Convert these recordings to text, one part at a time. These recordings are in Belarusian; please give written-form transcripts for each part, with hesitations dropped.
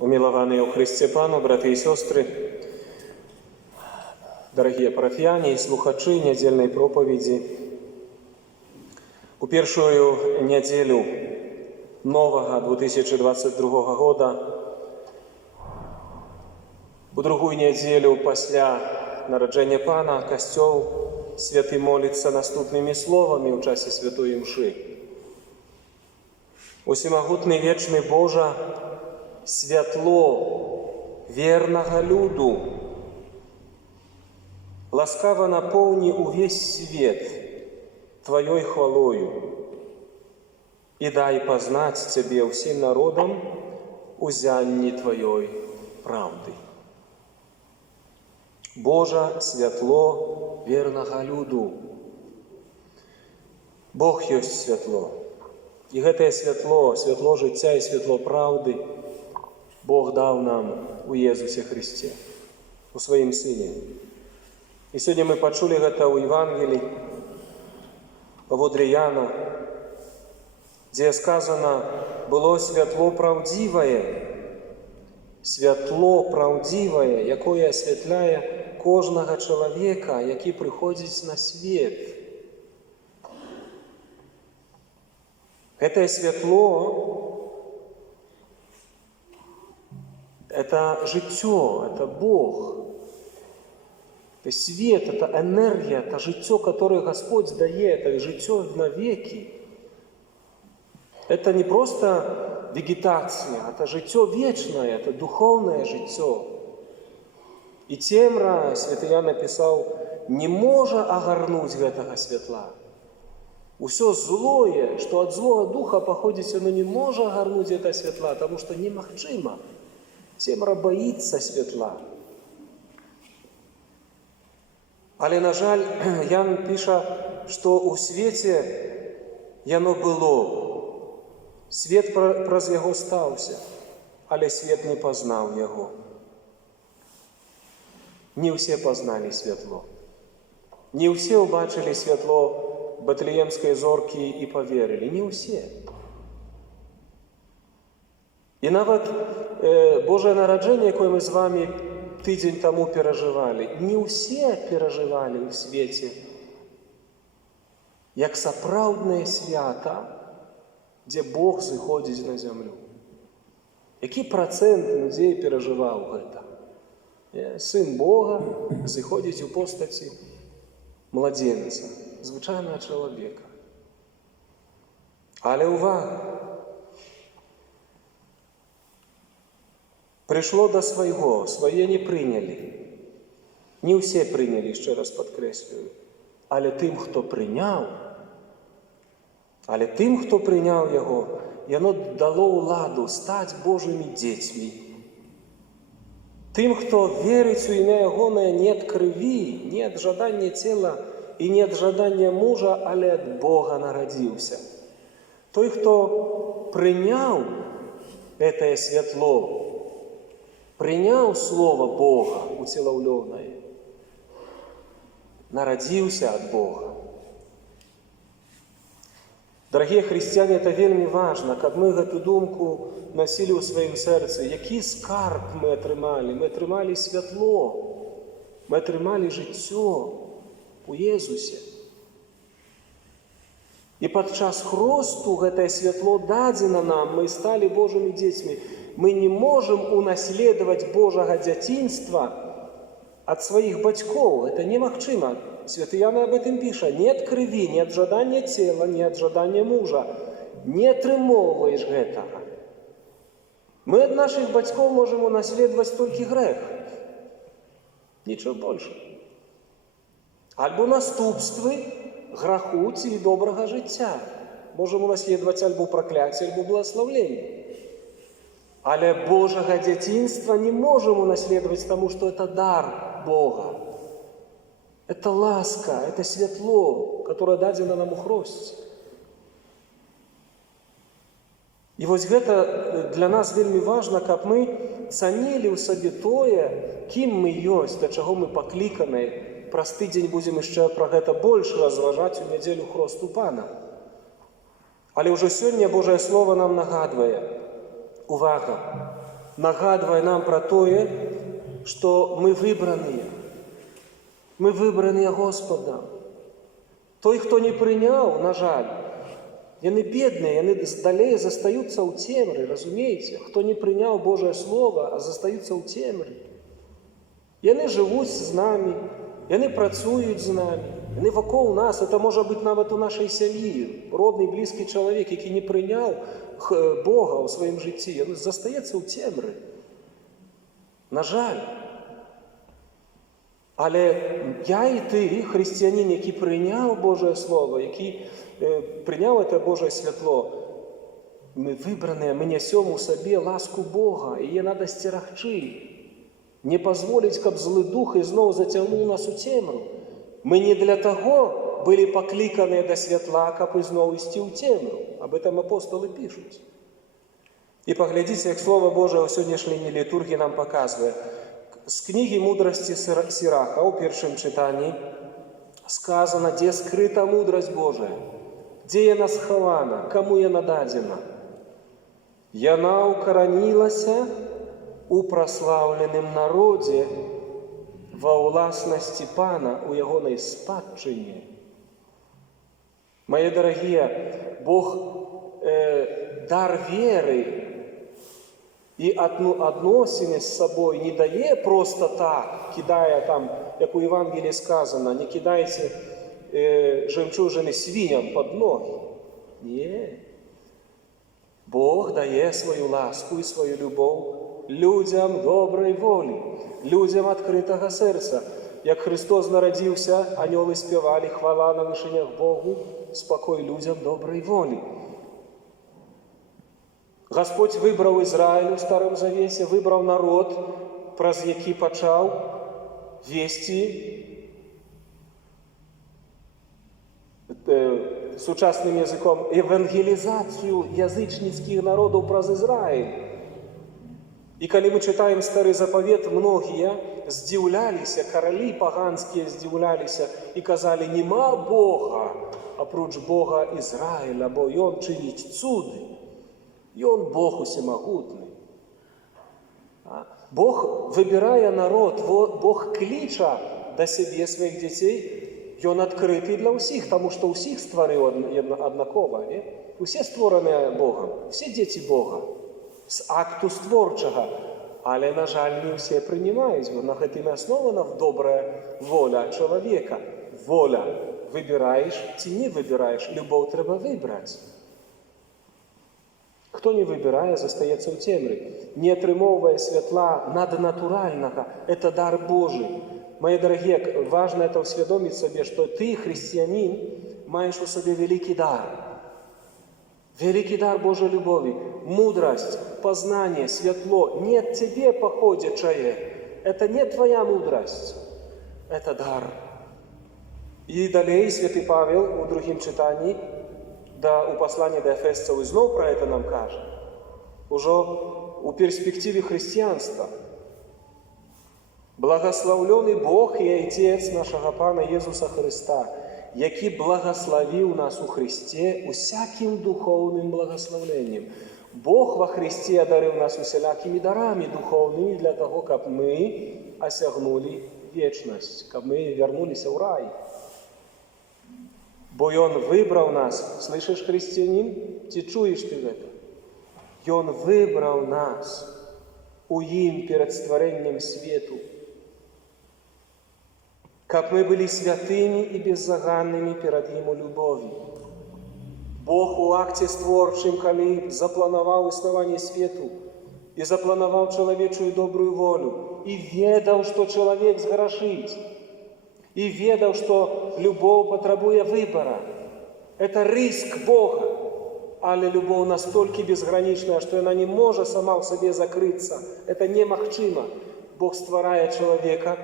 Умилованные у Христе Пану, браты и сестры, дорогие парафіяне и слухачи недельной проповеди, у першую неделю нового 2022 года, у другую неделю пасля нараджэння Пана Касцёл святы молится наступными словами в часе святой мши. Усімагутны вечны Божа, святло верного люду, ласкаво наполни увесь свет Твоей хвалою и дай познать Тебе всем народам узянни Твоей правды. Божа, святло верного люду. Бог есть святло. И гэтае святло, святло жыцця и святло правды Бог дал нам у Иисусе Христе, у Своим Сыне. И сегодня мы почули гэта у Евангелии паводле Яна, где сказано, было святло правдивое, якое осветляе кожнага человека, які приходит на свет. Это светло, это життё, это Бог. Это свет, это энергия, это життё, которое Господь дает, это життё навеки. Это не просто вегетация, это життё вечное, это духовное життё. И темра, святый Ян написал, не можа агарнуть гэтага святла. Усё злое, что от злого духа походит, оно не может агарнуть это святла, потому что немагчыма. Темра боится светла. Але, на жаль, Ян пиша, что у свете яно было. Свет праз яго стаўся, але свет не познал яго. Не все познали светло. Не все убачили светло Бетлеемской зорки и поверили. Не все. И нават Божие нараджение, якое мы с вами тыдзень тому переживали, не все переживали в свете, як сапраўднае свята, где Бог зыходзіць на землю. Які процент людей переживал гэта? Сын Бога зыходзіць у постаці младенца, звычайного человека. Але увага! Пришло до своего, свое не приняли. Не все приняли, еще раз подкреслюю. Але тим, хто прийняв його, яно дало уладу стать Божими детьми. Тим, хто верить у ім'я Ягоне, нет крови, нет жадання тела и нет жадання мужа, але от Бога народился. Той, хто прийняв это святло, принял Слово Бога утеловленное, народился от Бога. Дорогие христиане, это вельми важно, как мы эту думку носили у своем сердце. Який скарб мы отрымали? Мы отрымали святло, мы отрымали життё у Иисусе. И подчас хросту гэтае святло дадзено нам, мы стали Божьими детьми. Мы не можем унаследовать Божьего дзяцінства от своих батьков. Это немагчыма. Святый Ян об этом пишет. Нет крови, нет жадания тела, нет жадания мужа. Не атрымоўваеш гэтага. Мы от наших батьков можем унаследовать только грех. Ничего больше. Альбо наступствы граху ці добрага жыцця. Можем унаследовать альбо прокляцие, альбо благословление. Але Божьего дзяцінства не можем унаследовать, потому что это дар Бога. Это ласка, это светло, которое дадено нам у хросце. И вот это для нас вельми важно, как мы цанили у себе тое, кем мы есть, до чего мы покликаны. Праз тыдзень будем еще про это больше разважать у неделю хросту Пана. Але уже сегодня Божье Слово нам нагадывает. Увага! нагадывая нам про то, что мы выбранные. Мы выбранные Господом. Той, хто не прийняв, на жаль, яны бедныя, яны далей застаюцца ў цемры, разумееце? Хто не прыняў Божае Слово, а застаюцца ў цемры. Яны жывуць з намі, яны працуюць з намі, яны вакол нас. Это можа быць нават у нашай сям'і. Родны, блізкі чалавек, які не прыняў Бога ў сваім жыцці, ён застаецца ў цемры. На жаль. Але я і ты, хрысціянін, які прыняў Божае Слово, які прыняў это Божае святло, мы выбраныя, мы несем у сабе ласку Бога, і яе надо сцерагчы. Не позволить, каб злы дух ізноў зацягнуў нас у цемру. Мы не для таго былі пакліканыя да святла, каб ізноў ісці ў цемру. Об этом апостолы пишуць. І паглядзіце, як Слово Божае ў сённяшняй літургіі нам паказвае. З кнігі «Мудрасці Сіраха» ў першым чытанні сказано, дзе скрыта мудрасць Божая, дзе яна схавана, каму яна дадзена. Яна укаранілася у праслаўленым народзе ва ўласнасці Пана, у ягонай спадчыне. Мае дарагія, Бог дар веры і адносіны з сабой не дае просто так, кідае там, як у Евангелії сказано, не кідайце жемчужины свиньям под ноги. Не. Бог дае свою ласку і свою любов людям добрай волі, людям адкрытага сэрца. Як Христос нарадзіўся, анёлы спявалі хвала на вышынях Богу, спакой людям добрай волі. Господь выбраў Ізраіль у Старым Завесе, выбраў народ, праз які пачаў весці сучасным языком евангелізацыю язычніцкіх народаў праз Ізраіль. І калі мы чытаем Стары Запавет, многія здзіўляліся, каралі паганскія здзіўляліся і казалі, нема Бога, апроч Бога Ізраіля, бо Ён чыніць цуды. Ён Бог усемагутны. Бог выбірае народ, Бог кліча да сябе сваіх дзяцей, Ён адкрыты для ўсіх, таму што ўсіх стварыў аднакова. Усе створаныя Богам, усе дзеці Бога, з акту створчага. Але, на жаль, не ўсе прынимаюць, бо на гэтым аснована добрая воля чалавека. Воля. Выбіраеш ці не выбіраеш, любоў трэба выбраць. Хто не выбірае, застаецца ў цемры. Не атрымоўвае святла наднатуральнага. Это дар Божий. Мои дарагія, важна это усвядоміць сабе, што ты, хрысціянін, маеш у сабе вялікі дар. Вялікі дар Божай любові. Мудрасць, пазнанне, святло не от тебе походячае. Это не твоя мудрасць. Это дар. І далей святы Павел у другім чытанні у пасланні да Эфесцаў ізноў пра это нам кажа. Ужо у перспектыве хрысціянства. Благословленный Бог и Отец нашего Пана Иисуса Христа, які благословил нас у Христе усяким духовным благословением. Бог во Христе одарил нас усялякими дарами духовными для того, как мы осягнули вечность, как мы вернулись в рай. Бо Он выбрал нас, слышишь, христианин, ты чуешь ты это? И Он выбрал нас у Им перед створением свету, как мы были святыми и беззаганными перед Ему любовью. Бог у акте створчым, калі запланаваў існаванне свету і запланаваў чалавечую добрую волю, і ведаў, што чалавек зграшыць, и ведал, что любовь потребует выбора. Это риск Бога. Але любовь настолько безграничная, что она не может сама в себе закрыться. Это немагчыма. Бог стварае человека,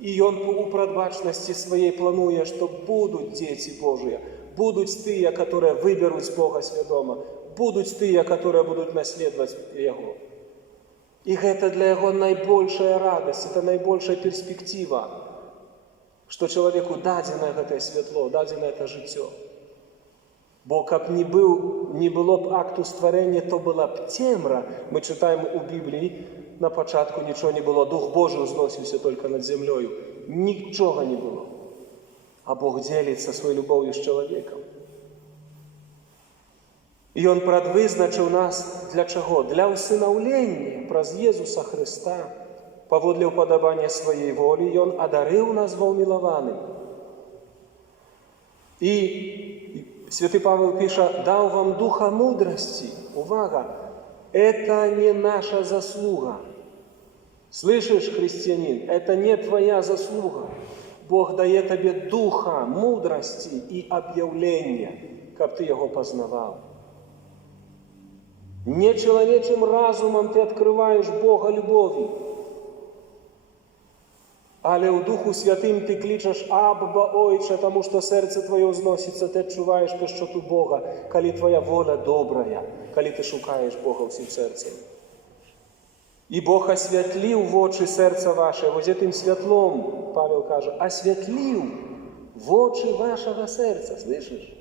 и Он у прадбачнасці своей плануе, что будут дети Божьи, будут тыя, которые выберут Бога свядома, будут тыя, которые будут наследовать Его. И это для Его наибольшая радость, это наибольшая перспектива, что человеку дадзена гэтае святло, дадзена это жыццё. Бо каб не было б акту стварэння, то была б цемра. Мы читаем у Біблії, на пачатку нічого не было, Дух Божий узносился только над землею. Нічого не было. А Бог делится своей любовью с человеком. І Ён прадвызначыў нас для чаго? Для ўсынаўлення праз Езуса Христа. Паводле ўпадабання сваёй волі Ён адарыў нас ваўмілаваным. І Святы Павел піша, даў вам духа мудрости. Увага! Это не наша заслуга. Слышишь, христианин? Это не твоя заслуга. Бог дает тебе духа мудрости и объявления, как ты его познавал. Не человечьим разумом ты открываешь Бога любові, але у Духу Святым ты кличешь «Абба, Ойче», тому что сердце твое узносится, ты отчуваешь пещоту Бога, коли твоя воля добрая, коли ты шукаешь Бога всім серцем. І Бог освятлив в очі серця ваше, ось этим святлом, Павел каже, освятлив в очі вашого серця, слышиш?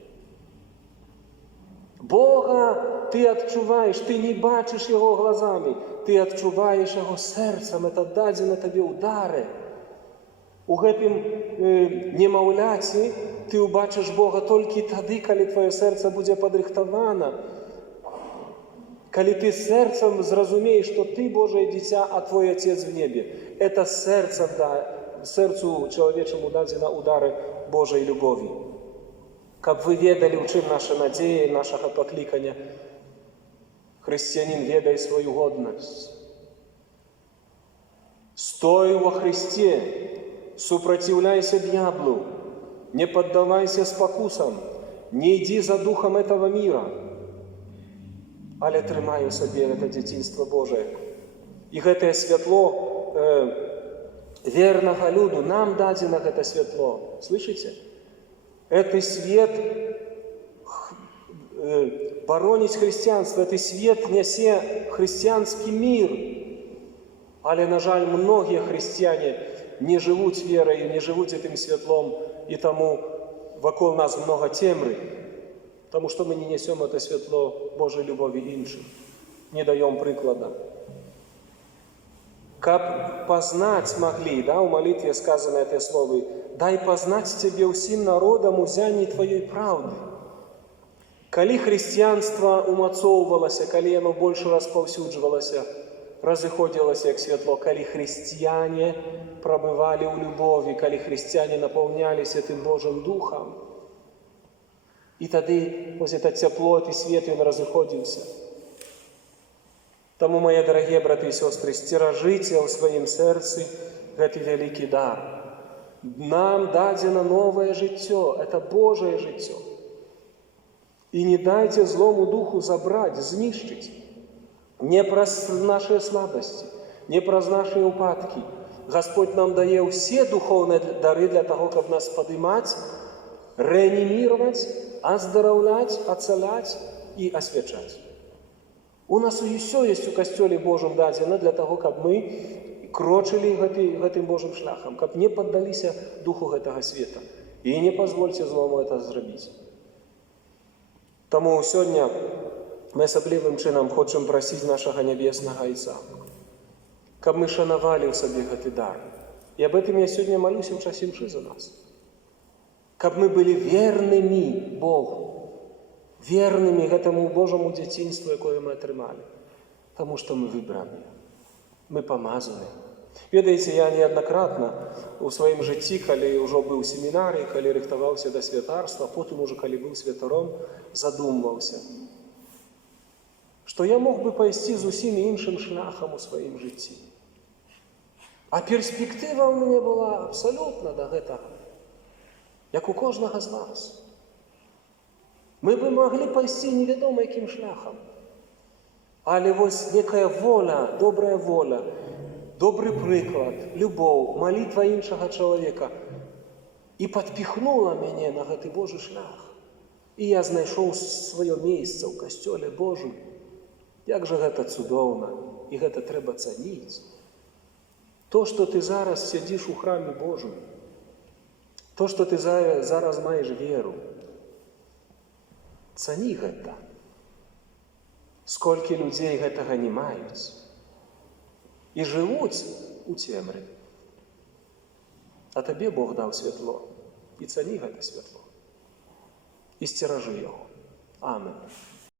Бога ти відчуваєш, ти не бачиш Його глазами, ти відчуваєш Його серцем, це дадзено тобі удари. У гэтым немаўляці ты убачыш Бога толькі тады, калі твоё сэрца будзе падрыхтавана, калі ты сэрцам зразумееш, што ты Божае дзіця, а твой Отец в небе. Это сэрцу чалавечаму дадзена удары Божай любові. Каб вы ведалі, у чым наша надзея, нашага паклікання, хрысціянін, ведай сваю годнасць. Стой во Христе, супротивляйся дьяволу, не поддавайся спокусам, не иди за духом этого мира, але трымай у сабе это дзяцінства Божие. І гэтае святло вернага люду, нам дадзена гэта святло. Слышите? Это свет бороніць хрысціянства, это свет нясе хрысціянскі мир. Але, на жаль, многие христиане не живут верой, не живут этим светлом, и тому вокруг нас много темры, потому что мы не несем это светло Божьей любови іншим, не даем приклада. Как познать могли, да, в молитве сказано это слово, дай познать тебе усім народам узянні твоей правды. Калі християнство умацоўвалася, калі оно больше распаўсюджвалася, разыходзілася як святло, калі христиане пробывали у любови, калі христиане наполнялись этим Божьим Духом. И тады вот это тепло, этот свет, он разыходился. Тому, мои дорогие браты и сестры, стеражите в своем сердце этот великий дар. Нам дадено новое життё, это Божие життё. И не дайте злому духу забрать, знищить. Не праз наши слабости, не праз наши упадки. Господь нам дае все духовные дары для того, чтобы нас поднимать, реанимировать, оздоровлять, оцелять и освячать. У нас все есть у Костёле Божьем дадено для того, чтобы мы крочили гэтым Божьим шляхом, чтобы не поддались духу этого света. И не позвольте злому это зробить. Тому сегодня мы асаблівым чынам хочам прасіць нашага нябеснага Айца, каб мы шанавалі ў сабе гэты дар. І аб гэтым я сёння малюся ў часе мшы за нас. Каб мы былі вернымі Богу, вернымі гэтаму Божаму дзяцінству, якое мы атрымалі. Таму што мы выбраныя, мы памазаныя. Ведаеце, я неаднакратна у сваім жыцці, калі ўжо быў у семінарыі, калі рыхтаваўся да святарства, потым ужо калі быў святаром, задумваўся, что я мог бы пойти зусім іншым шляхам у сваім жыцці. А перспектыва ў мяне была абсалютна да гэтага, як у кожнага з нас. Мы бы маглі пайсці невядома якім шляхам. Але вось некая воля, добрая воля, добры прыклад, любоў, малітва іншага чалавека і падпіхнула мяне на гэты Божы шлях. І я знайшоў сваё месца ў Касцёле Божым. Як жа гэта цудоўна, і гэта трэба цаніць. То, што ты зараз сядзіш у храме Божым, то, што ты зараз маеш веру, Цані гэта. Сколькі людзей гэтага не маюць і жывуць у цемры. А табе Бог даў святло. І цані гэта святло. І сцеражы яго. Амин.